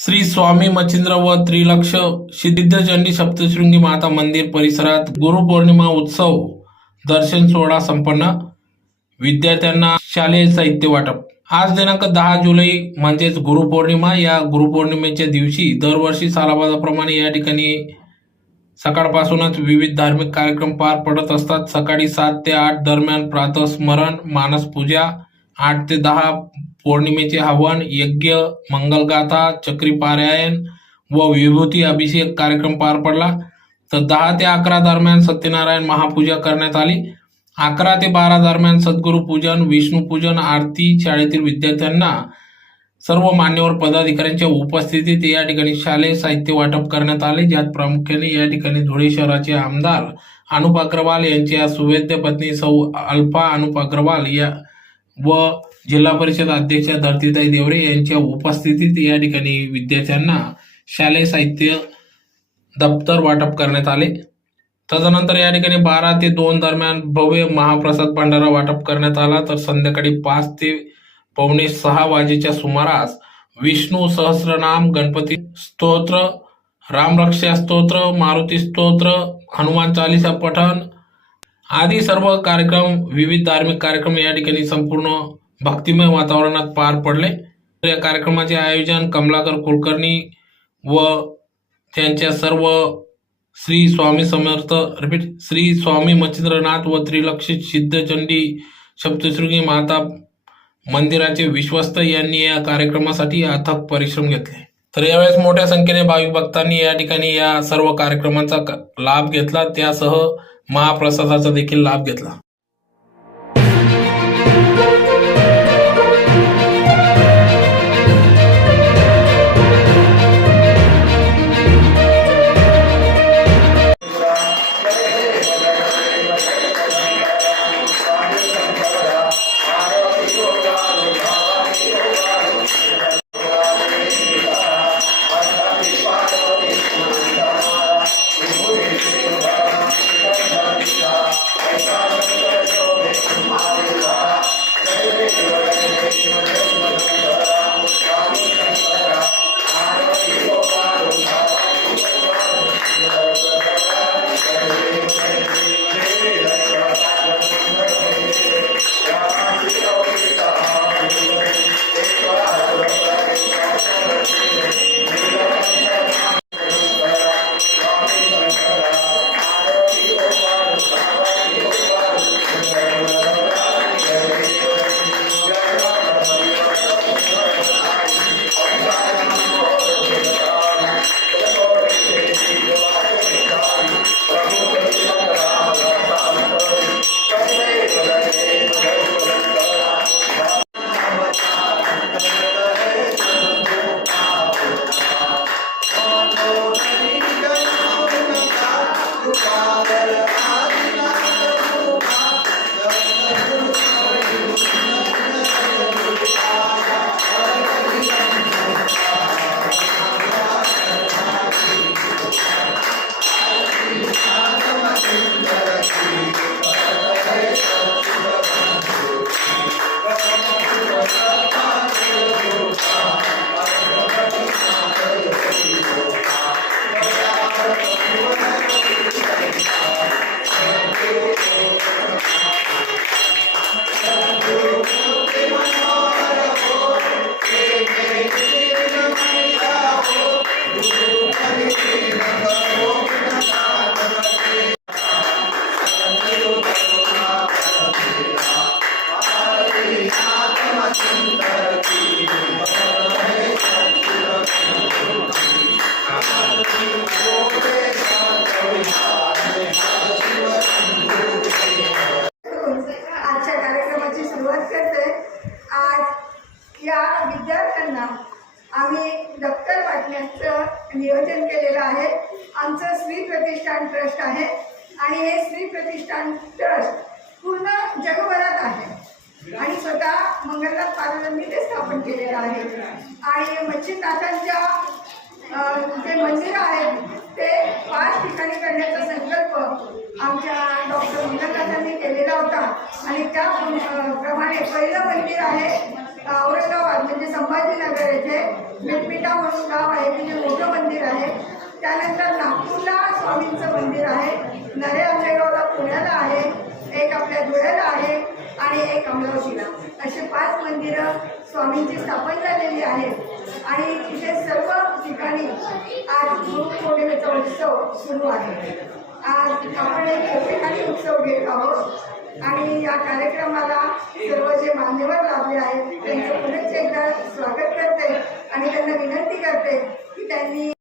श्री स्वामी मच्छिंद्र व त्रिलक्ष सिद्धचंडी सप्तशृंगी माता मंदिर परिसरात गुरुपौर्णिमा उत्सव दर्शन सोहळा संपन्न. विद्यार्थ्यांना शालेय साहित्य वाटप. आज दिनांक दहा जुलै म्हणजेच गुरुपौर्णिमा या गुरुपौर्णिमेच्या दिवशी दरवर्षी सालाबाजाप्रमाणे या ठिकाणी सकाळपासूनच विविध धार्मिक कार्यक्रम पार पडत असतात. सकाळी सात ते आठ दरम्यान प्रातस्मरण मानसपूजा आठ ते दहा पौर्णिमेचे हवन यज्ञ मंगलगाथा चक्रीपारायण व विभूती अभिषेक कार्यक्रम पार पडला. तर दहा ते अकरा दरम्यान सत्यनारायण महापूजा करण्यात आली. अकरा ते बारा दरम्यान सद्गुरू पूजन विष्णू पूजन आरती शाळेतील विद्यार्थ्यांना सर्व मान्यवर पदाधिकाऱ्यांच्या उपस्थितीत या ठिकाणी शालेय साहित्य वाटप करण्यात आले. ज्यात प्रामुख्याने या ठिकाणी धुळे शहराचे आमदार अनुप अग्रवाल यांच्या सुवेद्य पत्नी सौ अल्फा अनुप अग्रवाल या व जिल्हा परिषद अध्यक्षा धरतीताई देवरे यांच्या उपस्थितीत या ठिकाणी विद्यार्थ्यांना शालेय साहित्य दप्तर वाटप करण्यात आले. तदनंतर या ठिकाणी बारा ते दोन दरम्यान भव्य महाप्रसाद भंडारा वाटप करण्यात आला. तर संध्याकाळी पाच ते पावणे सहा वाजेच्या सुमारास विष्णू सहस्रनाम गणपती स्तोत्र रामरक्षा स्तोत्र मारुती स्तोत्र हनुमान चालिसा पठण आदी सर्व कार्यक्रम विविध धार्मिक कार्यक्रम या ठिकाणी संपूर्ण भक्तिमय वातावरणात पार पडले. या कार्यक्रमाचे आयोजन कमलाकर कुलकर्णी व त्यांच्या सर्व श्री स्वामी समर्थ रिपीट श्री स्वामी मच्छिंद्रनाथ व त्रिलक्षित सिद्धचंडी सप्तशृंगी माता मंदिराचे विश्वस्त यांनी या कार्यक्रमासाठी अथक परिश्रम घेतले. तर यावेळेस मोठ्या संख्येने भाविक भक्तांनी या ठिकाणी या सर्व कार्यक्रमांचा लाभ घेतला. त्यासह महाप्रसादाचा देखील लाभ घेतला. Lord. आम्ही दप्तर वाटण्याचं नियोजन केलेलं आहे. आमचं श्री प्रतिष्ठान ट्रस्ट आहे आणि हे श्री प्रतिष्ठान ट्रस्ट पूर्ण जगभरात आहे. आणि स्वतः मंगलनाथ पार्वतींनी ते स्थापन केलेलं आहे. आणि मच्छीनाथांच्या जे मंदिर आहेत ते पाच ठिकाणी करण्याचा संकल्प आमच्या डॉक्टर मंगलनाथांनी केलेला होता. आणि त्या प्रमाणे पहिलं मंदिर आहे औरंगाबाद म्हणजे संभाजीनगर येथे मिटमिटा म्हणून गाव आहे तिथे मोठं मंदिर आहे. त्यानंतर नागपूरला स्वामींचं मंदिर आहे. नरे आंबेगावला पुण्याला आहे. एक आपल्या धुळ्याला आहे. आणि एक अमरावतीला. असे पाच मंदिरं स्वामींची स्थापन झालेली आहेत. आणि तिथे सर्व ठिकाणी आज गुरुपौर्णिमेचा उत्सव सुरू आहे. आज आपण एक ठिकाणी उत्सव घेत आहोत. आणि या कार्यक्रमाला सर्व जे मान्यवर लाभले आहेत त्यांचं पुनश्च एकदा स्वागत करते आणि त्यांना विनंती करते की त्यांनी